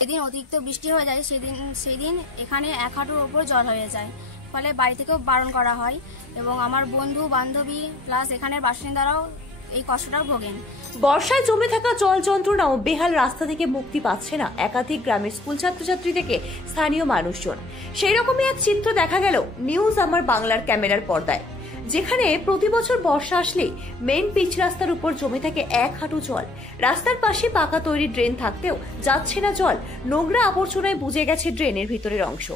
যেদিন অতিরিক্ত বৃষ্টি হয়ে যায় সেই দিন এখানে 1 হাঁটুর ওপর জল হয়ে যায়, ফলে বাড়ি থেকেও বারণ করা হয় এবং আমার বন্ধু বান্ধবী প্লাস এখানের বাসিন্দারাও এই কষ্টটাও ভোগেন। বর্ষায় জমে থাকা জল যন্ত্রণা ও বেহাল রাস্তা থেকে মুক্তি পাচ্ছে না একাধিক গ্রামের স্কুল ছাত্রছাত্রী থেকে স্থানীয় মানুষজন। সেই রকমই এক চিত্র দেখা গেল নিউজ আমার বাংলার ক্যামেরার পর্দায়, যেখানে প্রতি বছর বর্ষা আসলেই মেইন পিচ রাস্তার উপর জমে থাকে 1 হাঁটু জল। রাস্তার পাশে পাকা তৈরি ড্রেন থাকতেও যাচ্ছে না জল, নোংরা আবর্জনায় বুঝে গেছে ড্রেনের ভিতরের অংশ।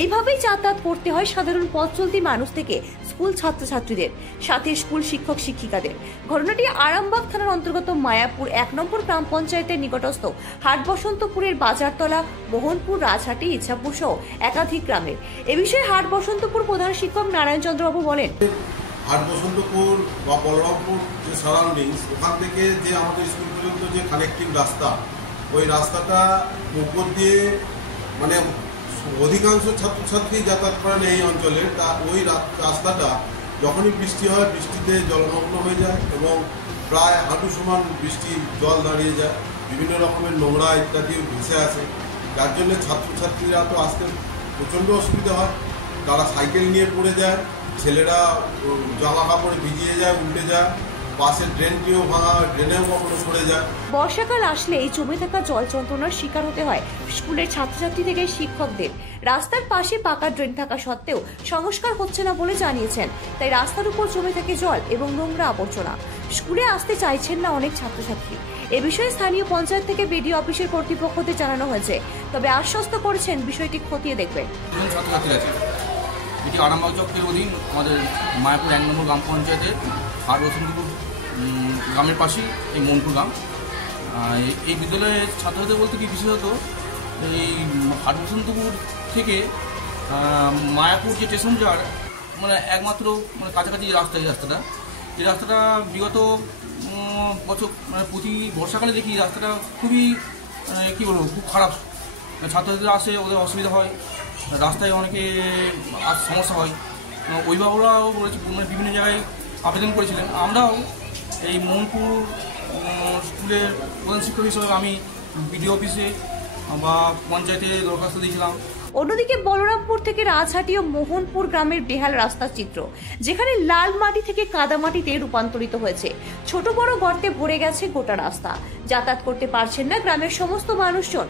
এইভাবেই যাতায়াত করতে হয় সাধারণ পথ চলতি মানুষ থেকে স্কুল ছাত্রছাত্রীদের, সাথে স্কুল শিক্ষক শিক্ষিকাদের। ঘটনাটি আরামবাগ থানার অন্তর্গত মায়াপুর 1 নম্বর গ্রাম পঞ্চায়েতের নিকটস্থ হাটবসন্তপুরের বাজারতলা, মোহনপুর, রাজহাটি, ইচ্ছাপুর সহ একাধিক গ্রামের। এ বিষয়ে হাটবসন্তপুর প্রধান শিক্ষক নারায়ণ চন্দ্রবাবু বলেন, হাটবসন্তপুর বা বলরামপুর যে সারাউন্ডিংস, ওখান থেকে যে আমাদের স্কুল পর্যন্ত যে কানেক্টিং রাস্তা, ওই রাস্তাটা উপর দিয়ে মানে অধিকাংশ ছাত্রছাত্রী যাতায়াত করেন এই অঞ্চলের। তা ওই রাস্তাটা যখনই বৃষ্টি হয়, বৃষ্টিতে জলমগ্ন হয়ে যায় এবং প্রায় হাঁটু সমান বৃষ্টির জল দাঁড়িয়ে যায়, বিভিন্ন রকমের নোংরা ইত্যাদি ভেসে আসে, যার জন্য ছাত্রছাত্রীরা তো আসতে প্রচণ্ড অসুবিধা হয়। তারা সাইকেল নিয়ে পড়ে যায়, ছেলেরা জামা কাপড়ে ভিজিয়ে যায়, উল্টে যায়, পাশের ড্রেনটিও ভাঙা, ড্রেনেও কখনো পড়ে যায়। বর্ষাকাল আসলে এই জমে থাকা জল যন্ত্রণার শিকার হতে হয় স্কুলের ছাত্রছাত্রী থেকে শিক্ষকদের। রাস্তার পাশে পাকা ড্রেন থাকা সত্ত্বেও সংস্কার হচ্ছে না বলে জানিয়েছেন, তাই রাস্তার উপর জমে থাকে জল এবং নোংরা আবর্জনা। স্কুলে আসতে চাইছেন না অনেক ছাত্রছাত্রী। এ বিষয়ে স্থানীয় পঞ্চায়েত থেকে বিডিও অফিসের কর্তৃপক্ষদের জানানো হয়েছে, তবে আশ্বস্ত করেছেন বিষয়টি খতিয়ে দেখবেন। এটি আরামবাগ চক্রের অধীন আমাদের মায়াপুর 1 নম্বর গ্রাম পঞ্চায়েতের হাটবসন্তপুর গ্রামের পাশেই এই মোহনপুর গ্রাম। এই বিদ্যালয়ের ছাত্রছাত্রী বলতে কি বিশেষত এই হাটবসন্তপুর থেকে মায়াপুর যে স্টেশন যাওয়ার মানে একমাত্র মানে কাছাকাছি যে রাস্তাটা এই রাস্তাটা বিগত বছর মানে প্রতি বর্ষাকালে দেখি রাস্তাটা খুবই কী বলবো, খুব খারাপ। ছাত্রছাত্রীরা আসে, ওদের অসুবিধা হয়, রাস্তায় অনেকে সমস্যা হয়। অভিভাবকরাও বলেছে, বিভিন্ন জায়গায় আবেদন করেছিলেন। আমরাও এই মোহনপুর স্কুলের প্রধান শিক্ষক হিসেবে আমি বিডিও অফিসে বা পঞ্চায়েতে দরখাস্ত দিয়েছিলাম। অন্যদিকে বলরামপুর থেকে রাজহাটি ও মোহনপুর গ্রামের বেহাল রাস্তার চিত্র, যেখানে লাল মাটি থেকে কাদা মাটিতে রূপান্তরিত হয়েছে। ছোট বড় গর্তে ভরে গেছে গোটা রাস্তা, যাতায়াত করতে পারছেন না গ্রামের সমস্ত মানুষজন।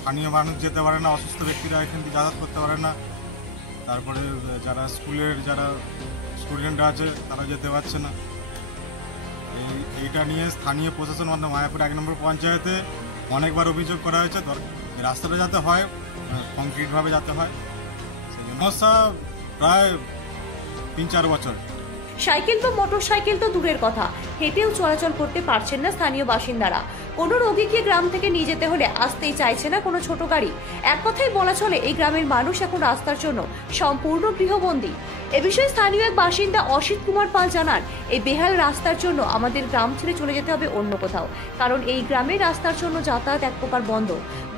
স্থানীয় মানুষ যেতে পারে না, অসুস্থ ব্যক্তিরা এখান থেকে যাতায়াত করতে পারে না, তারপরে যারা স্টুডেন্টরা আছে তারা যেতে পারছে না। এইটা নিয়ে স্থানীয় প্রশাসন আমাদের মায়াপুর 1 নম্বর পঞ্চায়েতে অনেকবার অভিযোগ করা হয়েছে, রাস্তাটা যাতে হয় কংক্রিটভাবে যাতে হয়। সমস্যা প্রায় 3-4 বছর। সাইকেল বা মোটর সাইকেল তো দূরের কথা, হেঁটেও চলাচল করতে পারছেন না স্থানীয় বাসিন্দারা। কোনো রোগীকে গ্রাম থেকে নিয়ে যেতে হলে আসতেই চাইছে না কোনো ছোট গাড়ি। এক কথাই বলা চলে, এই গ্রামের মানুষ এখন রাস্তার জন্য সম্পূর্ণ গৃহবন্দী। এ বিষয়ে স্থানীয় এক বাসিন্দা অসিত কুমার পাল জানান, এই বেহাল রাস্তার জন্য আমাদের গ্রাম ছেড়ে চলে যেতে হবে অন্য কোথাও, কারণ এই গ্রামের রাস্তার জন্য যাতায়াত এক প্রকার বন্ধ,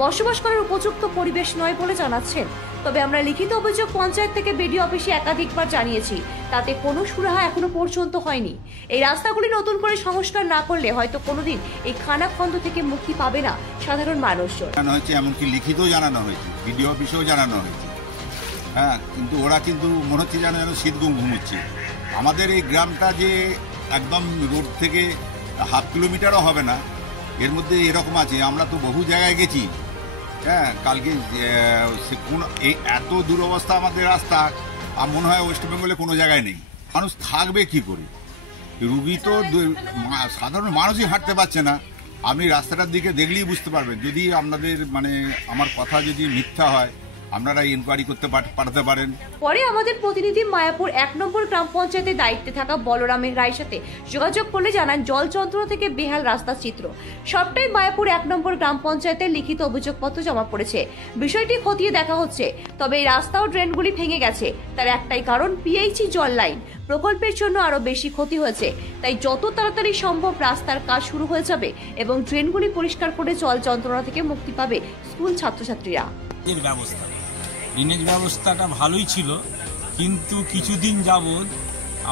বসবাস করার উপযুক্ত পরিবেশ নয় বলে জানাচ্ছেন। তবে আমরা লিখিত অভিযোগ পঞ্চায়েত থেকে বিডিও অফিসে একাধিকবার জানিয়েছি, তাতে কোনো সুরাহা এখনো পর্যন্ত হয়নি। এই রাস্তাগুলি নতুন করে সংস্কার না করলে হয়তো কোনোদিন এই খানাখন্দ থেকে মুক্তি পাবে না সাধারণ মানুষজন। এমনকি লিখিত জানানো হয়েছে, বিডিও অফিসেও জানানো হয়েছে, হ্যাঁ, কিন্তু ওরা কিন্তু মনে হচ্ছে যেন শীত ঘুমোচ্ছে। আমাদের এই গ্রামটা যে একদম রোড থেকে 1/2 কিলোমিটারও হবে না, এর মধ্যে এরকম আছে। আমরা তো বহু জায়গায় গেছি, হ্যাঁ, কালকে এত দুরবস্থা আমাদের রাস্তা, মনে হয় ওয়েস্ট বেঙ্গলে কোনো জায়গায় নেই। মানুষ থাকবে কি করে? রুগী তো সাধারণ মানুষই হাঁটতে পারছে না। আপনি রাস্তাটার দিকে দেখলেই বুঝতে পারবেন। যদি আপনাদের আমার কথা যদি মিথ্যা হয়, আপনারা ইনকোয়ারি করতে পারতে পারেন। পরে আমাদের প্রতিনিধি মায়াপুর 1 নম্বর গ্রাম পঞ্চায়েতের দায়িত্বে থাকা বলরামের রায়ের সাথে যোগাযোগ করলে জানান, জল যন্ত্রণা থেকে বেহাল রাস্তার চিত্র সবটাই মায়াপুর 1 নম্বর গ্রাম পঞ্চায়েতের লিখিত অভিযোগপত্র জমা পড়েছে। বিষয়টি খতিয়ে দেখা হচ্ছে। তবে এই রাস্তা ও ড্রেনগুলি ভেঙে গেছে, তার একটাই কারণ পিএইচই জল লাইন প্রকল্পের জন্য আরো বেশি ক্ষতি হয়েছে। তাই যত তাড়াতাড়ি সম্ভব রাস্তার কাজ শুরু হয়ে যাবে এবং ড্রেনগুলি পরিষ্কার করে জল যন্ত্রণা থেকে মুক্তি পাবে স্কুল ছাত্রছাত্রীরা। ড্রেনেজ ব্যবস্থাটা ভালোই ছিল, কিন্তু কিছুদিন যাবৎ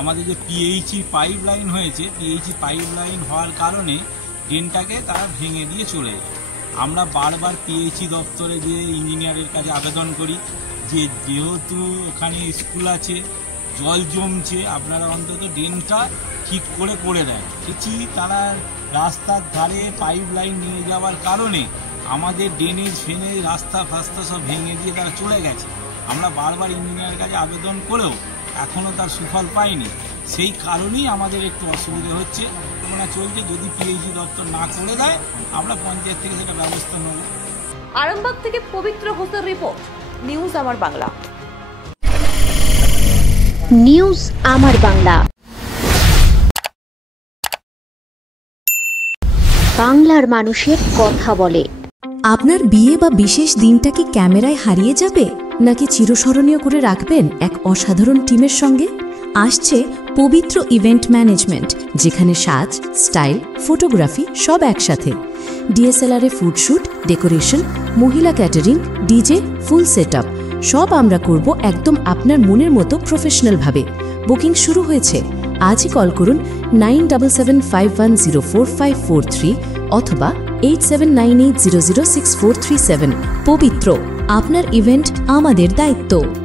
আমাদের যে পিএইচই পাইপ লাইন হয়েছে, পিএইচই পাইপ লাইন হওয়ার কারণে ড্রেনটাকে তারা ভেঙে দিয়ে চলে যায়। আমরা বারবার পিএইচই দপ্তরে গিয়ে ইঞ্জিনিয়ারের কাছে আবেদন করি যে যেহেতু ওখানে স্কুল আছে, জল জমছে, আপনারা অন্তত ড্রেনটা ঠিক করে দেন। দেখছি তারা রাস্তার ধারে পাইপ লাইন নিয়ে যাওয়ার কারণে আমাদের ড্রেনেজ ফেনেজ রাস্তা ফাস্তা সব ভেঙে দিয়ে তারা চলে গেছে। আমরা বারবার ইঞ্জিনিয়ারের কাছে আবেদন করেও এখনও তার সুফল পাইনি। সেই কারণেই আমাদের একটু অসুবিধা হচ্ছে। তোমরা চলছে, যদি পিএইচই দপ্তর না করে দেয় আমরা পঞ্চায়েত থেকে সেটা ব্যবস্থা নেব। আরামবাগ থেকে পবিত্র ঘোষের রিপোর্ট, নিউজ আমার বাংলা। নিউজ আমার বাংলা, বাংলার মানুষের কথা বলে। আপনার বিয়ে বা বিশেষ দিনটা কি ক্যামেরায় হারিয়ে যাবে, নাকি চিরস্মরণীয় করে রাখবেন এক অসাধারণ টিমের সঙ্গে? আসছে পবিত্র ইভেন্ট ম্যানেজমেন্ট, যেখানে সাজ, স্টাইল, ফটোগ্রাফি সব একসাথে। ডিএসএলআর-এ ফুডশ্যুট, ডেকোরেশন, মহিলা ক্যাটারিং, ডিজে, ফুল সেটআপ সব আমরা করব একদম আপনার মনের মতো প্রফেশনালভাবে। বুকিং শুরু হয়েছে। আজই কল করুন 9775104543 অথবা 8798006437। পবিত্র, আপনার ইভেন্ট আমাদের দায়িত্ব।